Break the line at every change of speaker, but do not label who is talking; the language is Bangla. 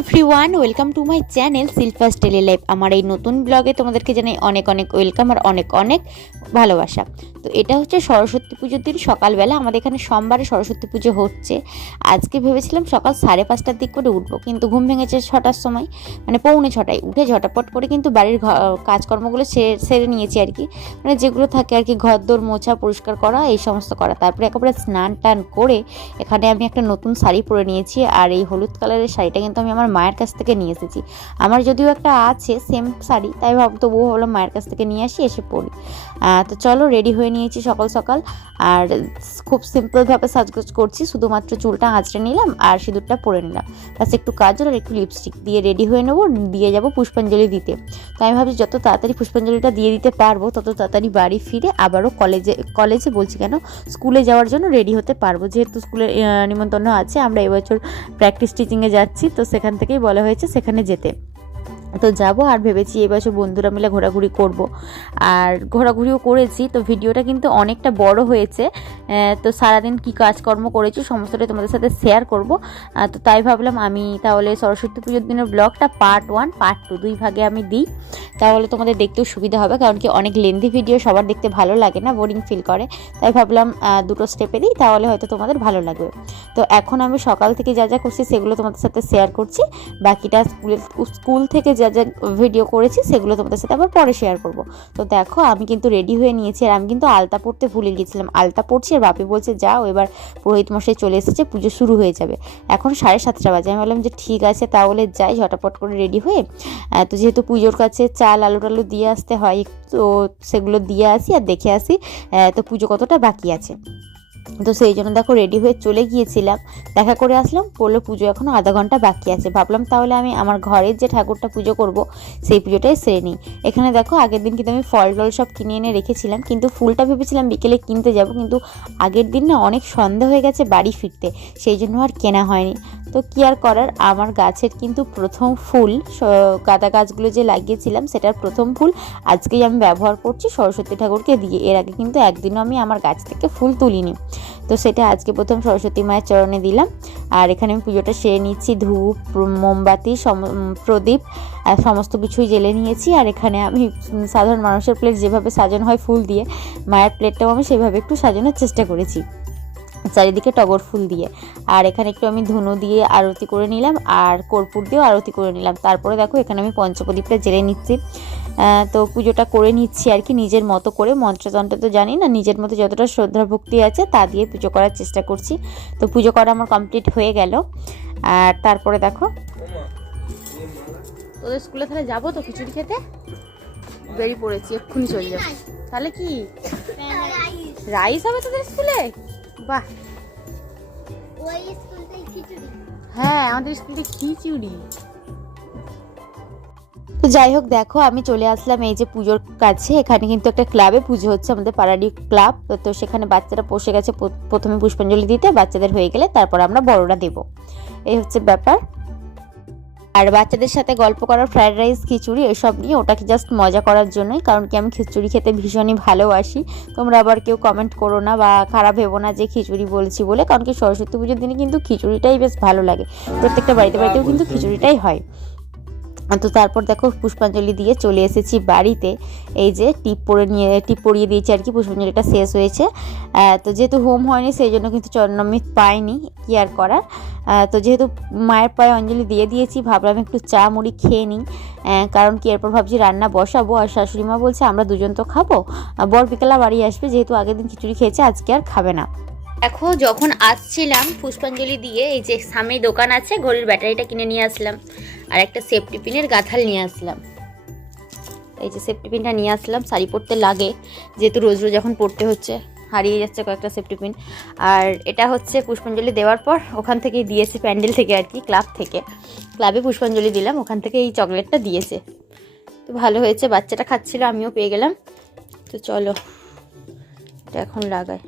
Everyone welcome to my channel সিলফাস daily life আমার এই নতুন ব্লগে তোমাদেরকে জানাই অনেক অনেক ওয়েলকাম আর অনেক অনেক ভালোবাসা। তো এটা হচ্ছে সরস্বতী পুজোর দিন, সকালবেলা। আমাদের এখানে সোমবারে সরস্বতী পুজো হচ্ছে। আজকে ভেবেছিলাম সকাল সাড়ে পাঁচটার দিক করে উঠবো, কিন্তু ঘুম ভেঙেছে ছটার সময়। মানে পৌনে ছটায় উঠে ঝটাপট করে কিন্তু বাড়ির কাজকর্মগুলো সেরে নিয়েছি আর কি। মানে যেগুলো থাকে আর কি ঘর দোর মোছা, পরিষ্কার করা, এই সমস্ত করা। তারপরে একেবারে স্নান টান করে এখানে আমি একটা নতুন শাড়ি পরে নিয়েছি। আর এই হলুদ কালারের শাড়িটা কিন্তু আমি আমার মায়ের কাছ থেকে নিয়ে এসেছি। আমার যদিও একটা আছে সেম শাড়ি তাই ভাব তবুও ভাবলাম মায়ের কাছ থেকে নিয়ে আসি এসে আহ, তো চলো রেডি হয়ে নিয়েছি সকাল সকাল। আর খুব সিম্পলভাবে সাজগোজ করছি শুধুমাত্র চুলটা আঁচড়ে নিলাম আর সিঁদুরটা পরে নিলাম। ব্যাস একটু কাজল আর একটু লিপস্টিক দিয়ে রেডি হয়ে নেব দিয়ে যাব পুষ্পাঞ্জলি দিতে। তো আমি ভাবছি যত তাড়াতাড়ি পুষ্পাঞ্জলিটা দিয়ে দিতে পারব তত তাড়াতাড়ি বাড়ি ফিরে আবারও কলেজে কলেজে বলছি কেন স্কুলে যাওয়ার জন্য রেডি হতে পারব। যেহেতু স্কুলে নিমন্ত্রণ আছে আমরা এবছর প্র্যাকটিস টিচিংয়ে যাচ্ছি তো সেখান থেকেই বলা হয়েছে সেখানে যেতে। তো যাব আর ভেবেছি এবছর বন্ধুরা মিলে ঘোরাঘুরি করব। আর ঘোরাঘুরিও করেছি, তো ভিডিওটা কিন্তু অনেকটা বড় হয়েছে। তো সারাদিন কী কাজকর্ম করেছি সমস্তটাই তোমাদের সাথে শেয়ার করব। তো তাই ভাবলাম আমি তাহলে সরস্বতী পুজোর দিনের ব্লগটা পার্ট ওয়ান পার্ট টু দুই ভাগে আমি দিই। তাহলে তোমাদের দেখতেও সুবিধা হবে, কারণ কি অনেক লেন্দি ভিডিও সবার দেখতে ভালো লাগে না বোরিং ফিল করে। তাই ভাবলাম দুটো স্টেপে দিই, তাহলে হয়তো তোমাদের ভালো লাগবে। তো এখন আমি সকাল থেকে যা যা করছি সেগুলো তোমাদের সাথে শেয়ার করছি। বাকিটা স্কুলে স্কুল থেকে যা যা ভিডিও করেছি সেগুলো তোমাদের সাথে আবার পরে শেয়ার করব। তো দেখো, আমি কিন্তু রেডি হয়ে নিয়েছি, আর আমি কিন্তু আলতা পড়তে ভুলে গিয়েছিলাম। আলতা পড়ছি বাপি বলছে, যাও, এবার পুরোহিত মশাই চলে এসেছে, পুজো শুরু হয়ে যাবে। এখন সাড়ে সাতটা বাজে। আমি বললাম যে ঠিক আছে, তাহলে যাই, ঝটাপট করে রেডি হয়ে তো যেহেতু পুজোর কাছে চাল আলু টালু দিয়ে আসতে হয়, তো সেগুলো দিয়ে আসি আর দেখে আসি তো পুজো কতটা বাকি আছে। তো সেই জন্য দেখো রেডি হয়ে চলে গিয়েছিলাম। দেখা করে আসলাম বলল পুজো এখনও আধা ঘণ্টা বাকি আছে। ভাবলাম তাহলে আমি আমার ঘরের যে ঠাকুরটা পুজো করব, সেই পুজোটাই সেরে নিই। এখানে দেখো আগের দিন কিন্তু আমি ফল টল সব কিনে এনে রেখেছিলাম, কিন্তু ফুলটা ভেবেছিলাম বিকেলে কিনতে যাব, কিন্তু আগের দিন না অনেক সন্ধ্যা হয়ে গেছে বাড়ি ফিরতে, সেই জন্য আর কেনা হয়নি। তো কি আর করার? আমার গাছের কিন্তু প্রথম ফুল গাঁদা গাছগুলো যে লাগিয়েছিলাম সেটার প্রথম ফুল আজকেই আমি ব্যবহার করছি সরস্বতী ঠাকুরকে দিয়ে। এর আগে কিন্তু একদিনও আমি আমার গাছ থেকে ফুল তুলিনি। তো সেটা আজকে প্রথম সরস্বতী মায়ের চরণে দিলাম। আর এখানে আমি পুজোটা সেরে নিচ্ছি, ধূপ মোমবাতি প্রদীপ সমস্ত কিছুই জেলে নিয়েছি। আর এখানে আমি সাধারণ মানুষের প্লেট যেভাবে সাজানো হয় ফুল দিয়ে, মায়ের প্লেটটাও আমি সেভাবে একটু সাজানোর চেষ্টা করেছি। চারিদিকে টগর ফুল দিয়ে। আর এখানে একটু আমি ধনু দিয়ে আরতি করে নিলাম আর কর্পূর দিয়েও আরতি করে নিলাম। তারপরে দেখো এখানে আমি পঞ্চপ্রদীপটা জেলে নিচ্ছি। তো পুজোটা করে নিচ্ছি আর কি নিজের মতো করে। মন্ত্রতন্ত্র তো জানি না নিজের মতো যতটা শ্রদ্ধা ভক্তি আছে তা দিয়ে পুজো করার চেষ্টা করছি। তো পুজো করা আমার কমপ্লিট হয়ে গেল। আর তারপরে দেখো তোদের স্কুলে তাহলে যাব তো খিচুড়ি খেতে? বেরিয়ে পড়েছি এক্ষুনি চলে যাব। তাহলে কি? রাইস হবে তোদের স্কুলে? বাহ।
ওই স্কুল থেকে খিচুড়ি।
হ্যাঁ আমাদের স্কুলে খিচুড়ি। তো যাই হোক দেখো আমি চলে আসলাম এই যে পুজোর কাছে। এখানে কিন্তু একটা ক্লাবে পুজো হচ্ছে আমাদের পাড়ারই ক্লাব তো- তো সেখানে বাচ্চারা বসে গেছে প্রথমে পুষ্পাঞ্জলি দিতে বাচ্চাদের হয়ে গেলে তারপর আমরা বড়রা দেব। এই হচ্ছে ব্যাপার। আর বাচ্চাদের সাথে গল্প করার ফ্রায়েড রাইস খিচুড়ি এসব নিয়ে ওটাকে জাস্ট মজা করার জন্যই কারণ কি আমি খিচুড়ি খেতে ভীষণই ভালোবাসি। তোমরা আবার কেউ কমেন্ট করো না বা খারাপ ভেবো না যে খিচুড়ি বলছি বলে কারণ কি সরস্বতী পুজোর দিনে কিন্তু খিচুড়িটাই বেশ ভালো লাগে। প্রত্যেকটা বাড়িতে বাড়িতেও কিন্তু খিচুড়িটাই হয়। তো তারপর দেখো পুষ্পাঞ্জলি দিয়ে চলে এসেছি বাড়িতে। এই যে টিপ পরে নিয়ে, টিপ পরিয়ে দিয়েছি আর কি, পুষ্পাঞ্জলিটা শেষ হয়েছে। তো যেহেতু হোম হয়নি, সেই জন্য কিন্তু চরণমিত পাইনি, কি আর করার? তো যেহেতু মায়ের পায়ে অঞ্জলি দিয়ে দিয়েছি, ভাবলাম একটু চা মুড়ি খেয়ে নিই। কারণ কি এরপর ভাবছি রান্না বসাবো, আর শাশুড়ি মা বলছে, আমরা দুজন তো খাব। বর বিকেলা বাড়ি আসবে, যেহেতু আগের দিন খিচুড়ি খেয়েছে, আজকে আর খাবে না। দেখো, যখন আসছিলাম পুষ্পাঞ্জলি দিয়ে, এই যে সামনে দোকান আছে, ঘড়ির ব্যাটারিটা কিনে নিয়ে আসলাম। আর একটা সেফটি পিনের গাঁথাল নিয়ে আসলাম। এই যে সেফটি পিনটা নিয়ে আসলাম, শাড়ি পরতে লাগে, যেহেতু রোজ রোজ এখন পরতে হচ্ছে, হারিয়ে যাচ্ছে কয়েকটা সেফটি পিন আর এটা হচ্ছে পুষ্পাঞ্জলি দেওয়ার পর, ওখান থেকেই দিয়েছে প্যান্ডেল থেকে আর কি, ক্লাব থেকে। ক্লাবে পুষ্পাঞ্জলি দিলাম, ওখান থেকে এই চকলেটটা দিয়েছে। তো ভালো হয়েছে, বাচ্চাটা খাচ্ছিল, আমিও পেয়ে গেলাম। তো চলো, এটা এখন লাগাই।